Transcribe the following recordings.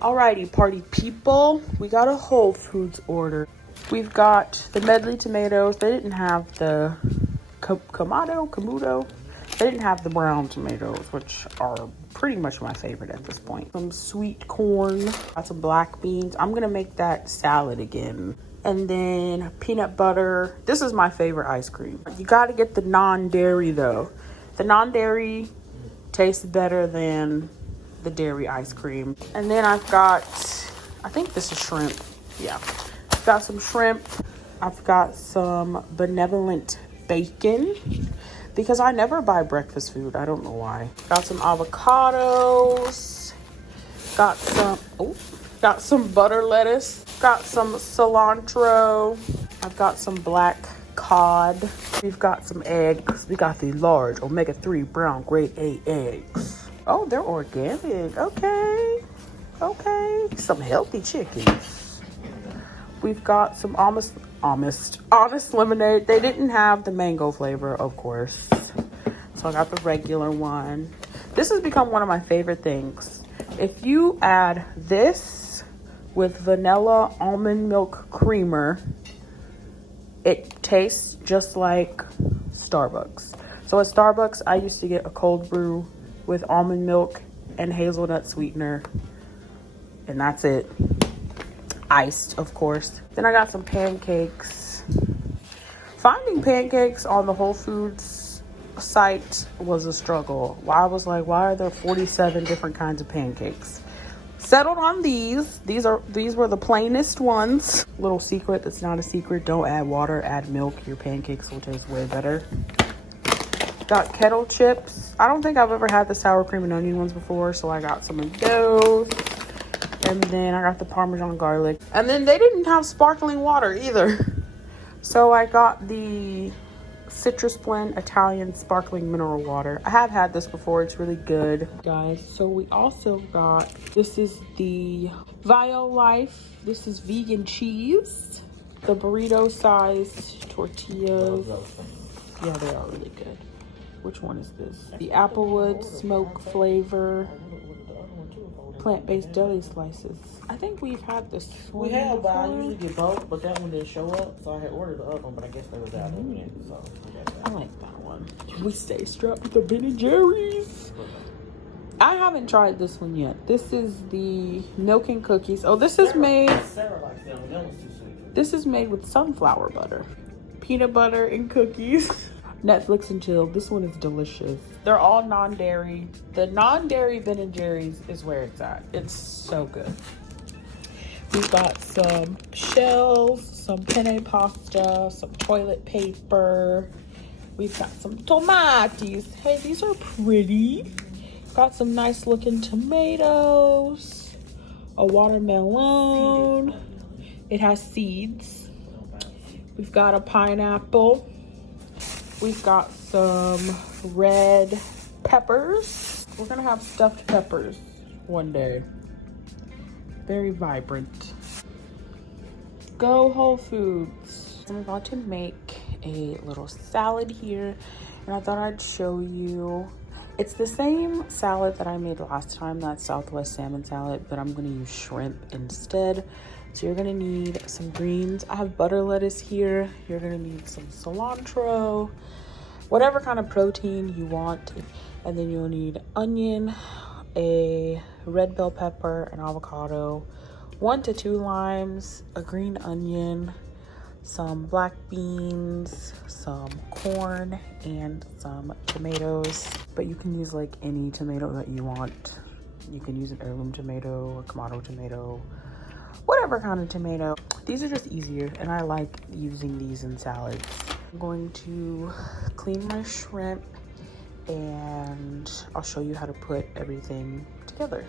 Alrighty, party people. We got a Whole Foods order. We've got the medley tomatoes. They didn't have the Kamuto. They didn't have the brown tomatoes, which are pretty much my favorite at this point. Some sweet corn. Got some black beans. I'm gonna make that salad again. And then peanut butter. This is my favorite ice cream. You gotta get the non-dairy though. The non-dairy tastes better than the dairy ice cream. And then I've got, I think this is shrimp. Yeah, I've got some shrimp. I've got some benevolent bacon because I never buy breakfast food. I don't know why. Got some avocados. Got some butter lettuce. Got some cilantro. I've got some black cod. We've got some eggs. We got the large omega-3 brown grade A eggs. Oh, they're organic. Okay. Some healthy chickens. We've got some honest lemonade. They didn't have the mango flavor, of course. So I got the regular one. This has become one of my favorite things. If you add this with vanilla almond milk creamer, it tastes just like Starbucks. So at Starbucks, I used to get a cold brew with almond milk and hazelnut sweetener, and that's it. Iced, of course. Then I got some pancakes. Finding pancakes on the Whole Foods site was a struggle. I was like, why are there 47 different kinds of pancakes? Settled on these. These were the plainest ones. Little secret that's not a secret: don't add water, add milk. Your pancakes will taste way better. Got kettle chips. I don't think I've ever had the sour cream and onion ones before, so I got some of those. And then I got the Parmesan garlic. And then they didn't have sparkling water either. So I got the Citrus Blend Italian sparkling mineral water. I have had this before. It's really good, guys. So we also got, this is the Vio Life. This is vegan cheese. The burrito sized tortillas. Yeah, they are really good. Which one is this? The Applewood smoke flavor plant-based deli slices. I think we've had this one. We have, but I usually get both, but that one didn't show up, so I had ordered the other one, but I guess they was out of it, so we got that. I like that one. We stay strapped with the Ben & Jerry's. I haven't tried this one yet. This is the milk and cookies. Oh, this is made. Sarah likes that one. That one's too sweet. This is made with sunflower butter, peanut butter, and cookies. Netflix and chill. This one is delicious. They're all non-dairy. The non-dairy Ben & Jerry's is where it's at. It's so good. We've got some shells, some penne pasta, some toilet paper. We've got some tomates. Hey, these are pretty. Got some nice looking tomatoes. A watermelon. It has seeds. We've got a pineapple. We've got some red peppers. We're gonna have stuffed peppers one day. Very vibrant. Go Whole Foods. I'm about to make a little salad here, and I thought I'd show you. It's the same salad that I made last time, that Southwest salmon salad, but I'm gonna use shrimp instead. So you're gonna need some greens. I have butter lettuce here. You're gonna need some cilantro, whatever kind of protein you want. And then you'll need onion, a red bell pepper, an avocado, 1 to 2 limes, a green onion, some black beans, some corn, and some tomatoes. But you can use like any tomato that you want. You can use an heirloom tomato, a Kamado tomato, whatever kind of tomato. These are just easier, and I like using these in salads. I'm going to clean my shrimp, and I'll show you how to put everything together.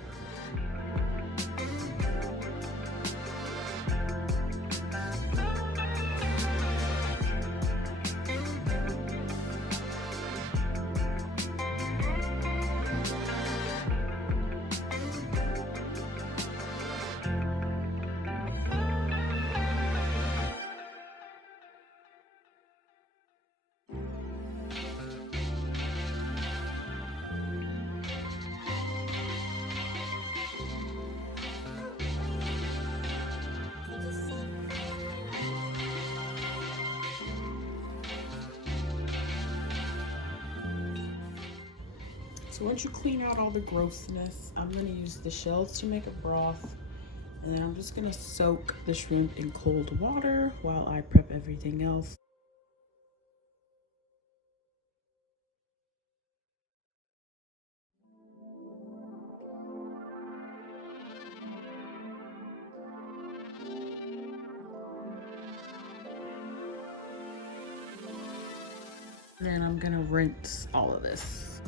So once you clean out all the grossness, I'm gonna use the shells to make a broth. And then I'm just gonna soak the shrimp in cold water while I prep everything else. Then I'm gonna rinse all of this.